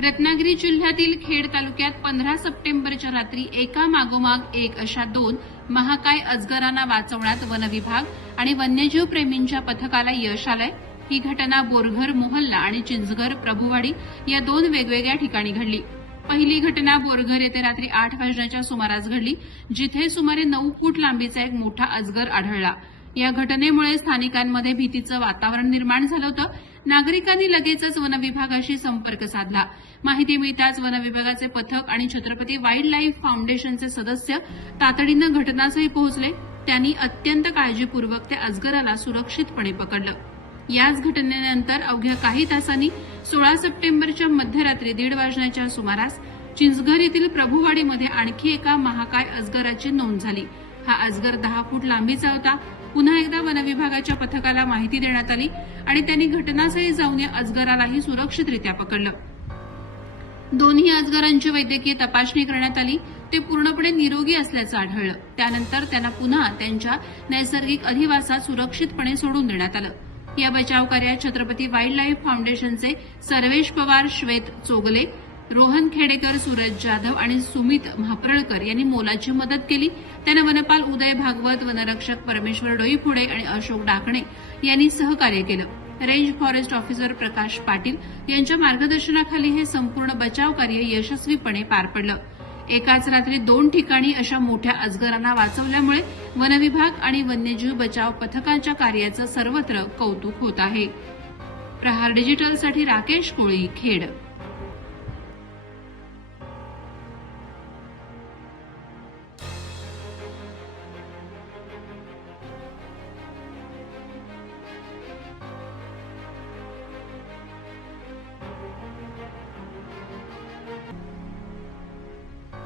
रत्नागिरी जिल्ह्यातील खेड तालुक्यात पंधरा सप्टेंबरच्या रात्री एका मागोमाग एक अशा दोन महाकाय अजगरांना वाचवण्यात वनविभाग आणि वन्यजीव प्रेमींच्या पथकाला यश आलंय. ही घटना बोरघर मोहल्ला आणि चिंचघर प्रभुवाडी या दोन वेगवेगळ्या ठिकाणी घडली. पहिली घटना बोरघर येथे रात्री आठ वाजण्याच्या सुमारास घडली जिथे सुमारे नऊ फूट लांबीचा एक मोठा अजगर आढळला. या घटनेमुळे स्थानिकांमध्ये भीतीचं वातावरण निर्माण झालं होतं. नागरिकांनी लगेचच वनविभागाशी संपर्क साधला. माहिती मिळताच वनविभागाचे पथक आणि छत्रपती वाईल्ड लाईफ फाउंडेशनचे सदस्य तातडीनं घटनास्थळी पोहोचले. त्यांनी अत्यंत काळजीपूर्वक त्या अजगराला सुरक्षितपणे पकडलं. याच घटनेनंतर अवघ्या काही तासांनी सोळा सप्टेंबरच्या मध्यरात्री दीड वाजण्याच्या सुमारास चिंचघर येथील प्रभुवाडीमध्ये आणखी एका महाकाय अजगराची नोंद झाली. हा अजगर दहा फूट लांबीचा होता. पुन्हा एकदा वनविभागाच्या पथकाला माहिती देण्यात आली आणि त्यांनी घटनास्थळी जाऊन या अजगरालाही सुरक्षितरित्या पकडलं. दोन्ही अजगरांची वैद्यकीय तपासणी करण्यात आली. ते पूर्णपणे निरोगी असल्याचं आढळलं. त्यानंतर त्यांना पुन्हा त्यांच्या नैसर्गिक अधिवासात सुरक्षितपणे सोडून देण्यात आलं. या बचाव कार्यात छत्रपती वाईल्ड लाईफ फाउंडेशनचे सर्वेश पवार श्वेत चोगले रोहन खेडेकर सूरज जाधव आणि सुमित म्हापरळकर यांनी मोलाची मदत केली. त्यानं वनपाल उदय भागवत वनरक्षक परमेश्वर डोईफोडे आणि अशोक डाकणे यांनी सहकार्य केलं. Range forest officer Prakash Patil यांच्या मार्गदर्शनाखाली हे संपूर्ण बचाव कार्य यशस्वीपणे पार पडलं. एकाच रात्री दोन ठिकाणी अशा मोठ्या अजगरांना वाचवल्यामुळे वनविभाग आणि वन्यजीव बचाव पथकांच्या कार्याचं सर्वत्र कौतुक होत आहे. प्रहार डिजिटलसाठी राकेश कोळी खेड.